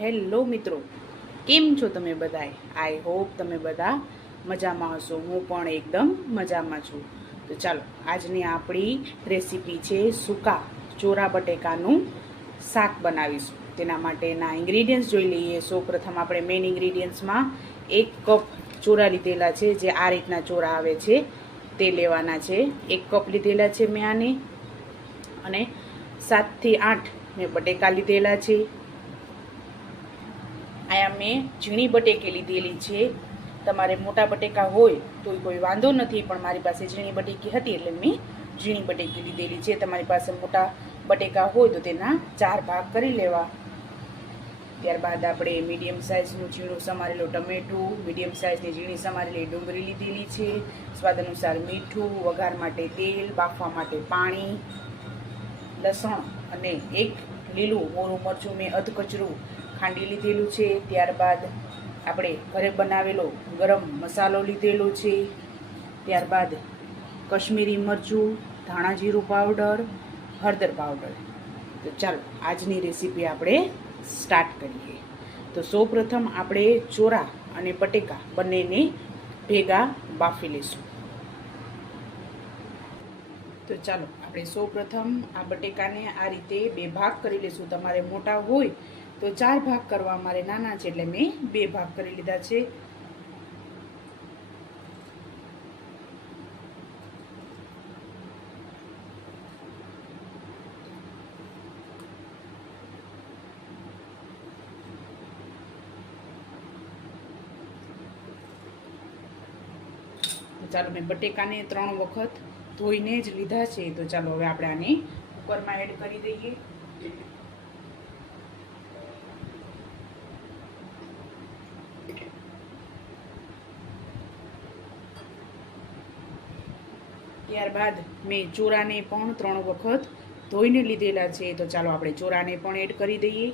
Hello મિત્રો, કેમ છો તમે બધાએ આઈ હોપ તમે બધા મજામાં હશો. હું પણ એકદમ મજામાં છું. તો ચાલો, આજની આપણી રેસીપી છે સૂકા ચોરા બટેકાનું શાક બનાવીશું. તેના માટેના ઇન્ગ્રીડિયન્ટ્સ જોઈ લઈએ. સૌપ્રથમ આપણે મેઇન ઇન્ગ્રીડિયન્ટ્સમાં એક કપ ચોરા લીધેલા છે. જે આ રીતના ચોરા આવે છે, તે લેવાના છે. એક કપ લીધેલા છે મેં આને અને સાતથી આઠ મેં બટેકા લીધેલા છે. આયા મેં ઝીણી બટેકી લીધેલી છે. તમારે મોટા બટેકા હોય તો કોઈ વાંધો નથી, પણ મારી પાસે ઝીણી બટેકી હતી એટલે મેં ઝીણી બટેકી લીધેલી છે. તમારી પાસે મોટા બટેકા હોય તો તેના ચાર ભાગ કરી લેવા. ત્યારબાદ આપણે મીડિયમ સાઇઝનું ઝીણું સમારેલું ટમેટું, મીડિયમ સાઇઝની ઝીણી સમારેલી ડુંગળી લીધેલી છે. સ્વાદ અનુસાર મીઠું, વઘાર માટે તેલ, બાફવા માટે પાણી, લસણ અને એક લીલું મોરું મરચું મેં અધકચરું ખાંડી લીધેલું છે, ત્યારબાદ આપણે ઘરે બનાવેલો ગરમ મસાલો લીધેલો છે, ત્યારબાદ કશ્મીરી મરચું, ધાણા જીરું પાવડર હળદર પાવડર તો ચાલો, આજની રેસીપી આપણે સ્ટાર્ટ કરીએ. તો સૌપ્રથમ આપણે ચોરા અને બટેકા બંનેને ભેગા બાફી લઈશું. તો ચાલો, આપણે સૌપ્રથમ આ બટેકાને આ રીતે બે ભાગ કરી લઈશું. તમારે મોટા હોય તો ચાર ભાગ કરવા મારે નાના છે એટલે મેં બે ભાગ કરી લીધા છે. ચાલો મેં બટેકાને ત્રણ વખત ધોઈને જ લીધા છે. તો ચાલો હવે આપણે આને કુકરમાં એડ કરી દઈએ. ત્યારબાદ મેં ચોરાને પણ ત્રણ વખત ધોઈને લીધેલા છે. તો ચાલો આપણે ચોરાને પણ એડ કરી દઈએ.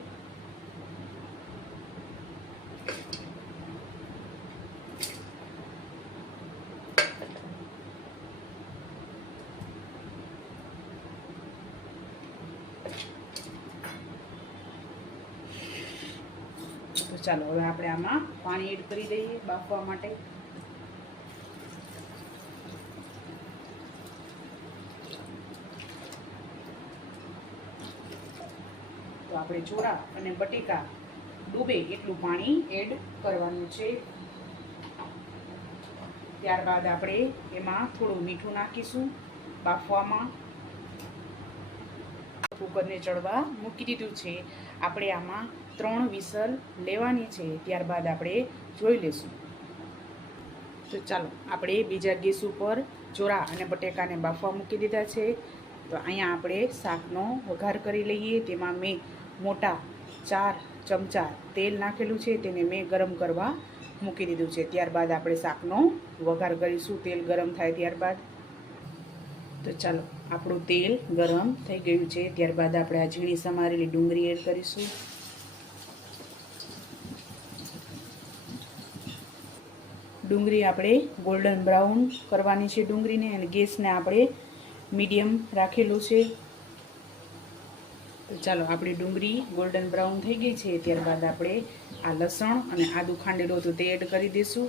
તો ચાલો હવે આપણે આમાં પાણી એડ કરી દઈએ બાફવા માટે. તો આપણે ચોરા અને બટેકા ડૂબે એટલું પાણી એડ કરવાનું છે. ત્યારબાદ આપણે એમાં થોડું મીઠું નાખીશું બાફવામાં. કુકરને ચડવા મૂકી દીધું છે. આપણે આમાં ત્રણ વિસલ લેવાની છે. ત્યારબાદ આપણે જોઈ લેશું. તો ચાલો, આપણે બીજા ગેસ ઉપર ચોરા અને બટેકાને બાફવા મૂકી દીધા છે. તો અહીંયા આપણે શાકનો વઘાર કરી લઈએ. તેમાં મેં મોટા ચાર ચમચા તેલ નાખેલું છે, તેને મેં ગરમ કરવા મૂકી દીધું છે. ત્યારબાદ આપણે શાકનો વઘાર કરીશું. તેલ ગરમ થાય ત્યારબાદ. તો ચાલો, આપણું તેલ ગરમ થઈ ગયું છે. ત્યારબાદ આપણે આ ઝીણી સમારેલી ડુંગળી એડ કરીશું. ડુંગળી આપણે ગોલ્ડન બ્રાઉન કરવાની છે ડુંગળીને. અને ગેસને આપણે મીડિયમ રાખેલું છે. તો ચાલો, આપણી ડુંગળી ગોલ્ડન બ્રાઉન થઈ ગઈ છે. ત્યારબાદ આપણે આ લસણ અને આદુ ખાંડેલું હતું તે એડ કરી દઈશું.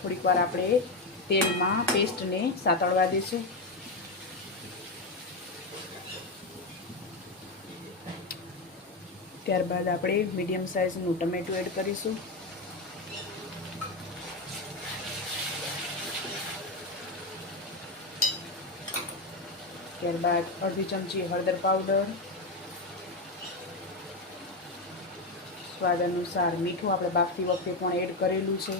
થોડીક વાર આપણે તેલમાં પેસ્ટને સાતળવા દઈશું ત્યારબાદ આપણે મીડિયમ સાઇઝનું ટમેટું એડ કરીશું. ત્યારબાદ અડધી ચમચી હળદર પાવડર. સ્વાદ અનુસાર મીઠું આપણે બાફતી વખતે પણ એડ કરેલું છે.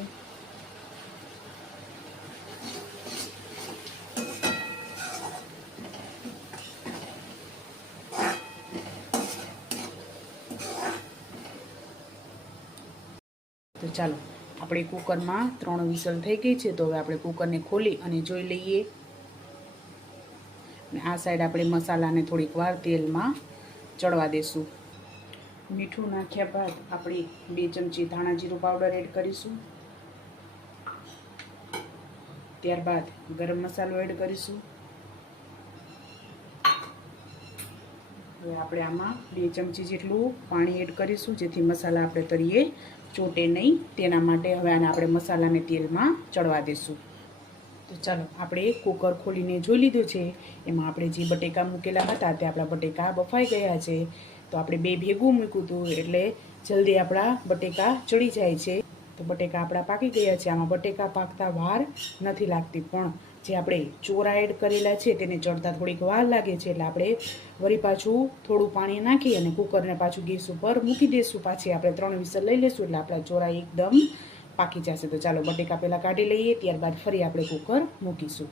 તો ચાલો, આપણે કુકરમાં ત્રણ વિસલ થઈ ગઈ છે, તો હવે આપણે કુકરને ખોલી અને જોઈ લઈએ. અને આ સાઈડ આપણે મસાલાને થોડીક વાર તેલમાં ચડવા દેશું. મીઠું નાખ્યા બાદ આપણે બે ચમચી ધાણા જીરું પાવડર એડ કરીશું. ત્યારબાદ ગરમ મસાલો એડ કરીશું. હવે આપણે આમાં બે ચમચી જેટલું પાણી એડ કરીશું, જેથી મસાલા આપણે તરીએ ચોટે નહીં. તેના માટે હવે આને આપણે મસાલાને તેલમાં ચડવા દઈશું તો ચાલો, આપણે કુકર ખોલીને જોઈ લીધું છે. એમાં આપણે જે બટેકા મૂકેલા હતા તે આપણા બટેકા બફાઈ ગયા છે. તો આપણે બે ભેગું મૂક્યું હતું, એટલે જલ્દી આપણા બટેકા ચડી જાય છે. તો બટેકા આપણા પાકી ગયા છે. આમાં બટેકા પાકતા વાર નથી લાગતી, પણ જે આપણે ચોરા એડ કરેલા છે તેને ચડતા થોડીક વાર લાગે છે એટલે આપણે વળી પાછું થોડું પાણી નાખી અને કુકરને પાછું ગેસ ઉપર મૂકી દઈશું પાછી આપણે ત્રણ વિસલ લઈ લઈશું એટલે આપણા ચોરા એકદમ પાકી જશે. તો ચાલો બટેકા પહેલાં કાઢી લઈએ, ત્યારબાદ ફરી આપણે કુકર મૂકીશું.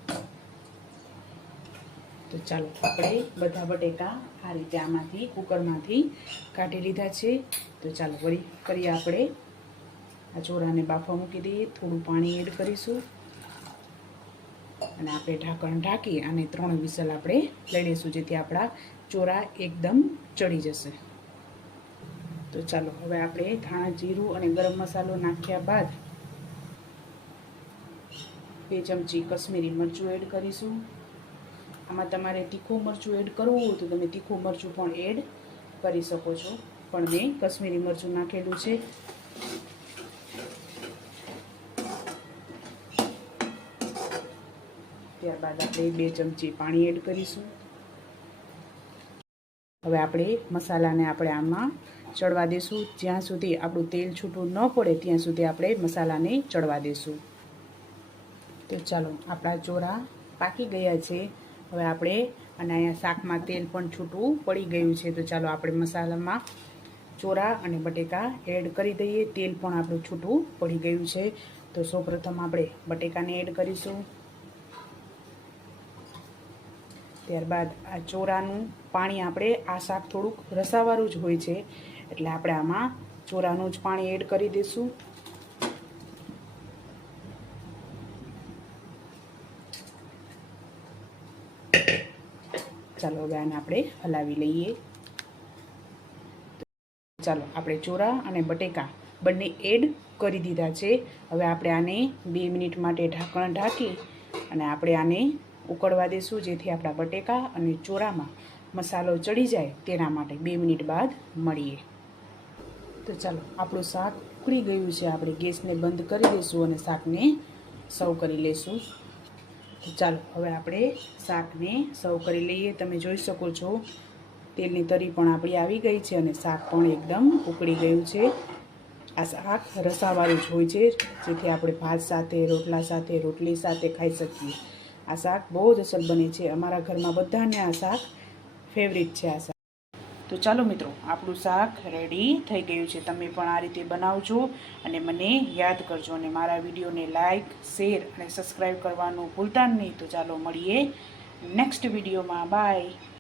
તો ચાલો આપણે બધા બટેકા આ રીતે આમાંથી કુકરમાંથી કાઢી લીધા છે. તો ચાલો વળી ફરી આપણે આ ચોરાને બાફવા મૂકી દઈએ. થોડું પાણી એડ કરીશું. અને આપણે ઢાંકણ ઢાંકી અને ત્રણ વિસલ આપણે લઈ લઈશું, જેથી આપણા ચોરા એકદમ ચડી જશે. તો ચાલો, હવે આપણે ધાણા જીરું અને ગરમ મસાલો નાખ્યા બાદ બે ચમચી કશ્મીરી મરચું એડ કરીશું. આમાં તમારે તીખું મરચું એડ કરવું હોય તો તમે તીખું મરચું પણ એડ કરી શકો છો. પણ મેં કશ્મીરી મરચું નાખેલું છે. ત્યારબાદ આપણે બે ચમચી પાણી એડ કરીશું. હવે આપણે મસાલાને આપણે આમાં ચડવા દઈશું જ્યાં સુધી આપણું તેલ છૂટું ન પડે, ત્યાં સુધી આપણે મસાલાને ચડવા દઈશું તો ચાલો, આપણા ચોરા પાકી ગયા છે. હવે આપણે અને અહીંયા શાકમાં તેલ પણ છૂટું પડી ગયું છે. તો ચાલો, આપણે મસાલામાં ચોરા અને બટેકા એડ કરી દઈએ. તેલ પણ આપણું છૂટું પડી ગયું છે. તો સૌપ્રથમ આપણે બટેકાને એડ કરીશું. ત્યારબાદ આ ચોરાનું પાણી આપણે આ શાક થોડુંક રસાવાળું જ હોય છે. એટલે આપણે આમાં ચોરાનું જ પાણી એડ કરી દઈશું. ચાલો હવે આને આપણે હલાવી લઈએ. ચાલો, આપણે ચોરા અને બટેકા બંને એડ કરી દીધા છે. હવે આપણે આને બે મિનિટ માટે ઢાંકણ ઢાંકી અને આપણે આને ઉકળવા દઈશું જેથી આપણા બટેકા અને ચોરામાં મસાલો ચડી જાય તેના માટે બે મિનિટ બાદ મળીએ. તો ચાલો, આપણું શાક ઉકળી ગયું છે. આપણે ગેસને બંધ કરી દઈશું અને શાકને સર્વ કરી લઈશું તો ચાલો, હવે આપણે શાકને સર્વ કરી લઈએ. તમે જોઈ શકો છો, તેલની તરી પણ આપણી આવી ગઈ છે અને શાક પણ એકદમ ઉકળી ગયું છે. આ શાક રસાવાળું જ હોય છે, જેથી આપણે ભાત સાથે, રોટલા સાથે, રોટલી સાથે ખાઈ શકીએ. આ શાક બહુ જ અસલ બને છે. અમારા ઘરમાં બધાને આ શાક ફેવરિટ છે આ શાક. તો ચાલો મિત્રો, આપણું શાક રેડી થઈ ગયું છે. તમે પણ આ રીતે બનાવજો અને મને યાદ કરજો અને મારા વિડીયોને લાઇક શેર અને સબસ્ક્રાઈબ કરવાનું ભૂલતા નહીં. તો ચાલો મળીએ નેક્સ્ટ વિડીયોમાં. બાય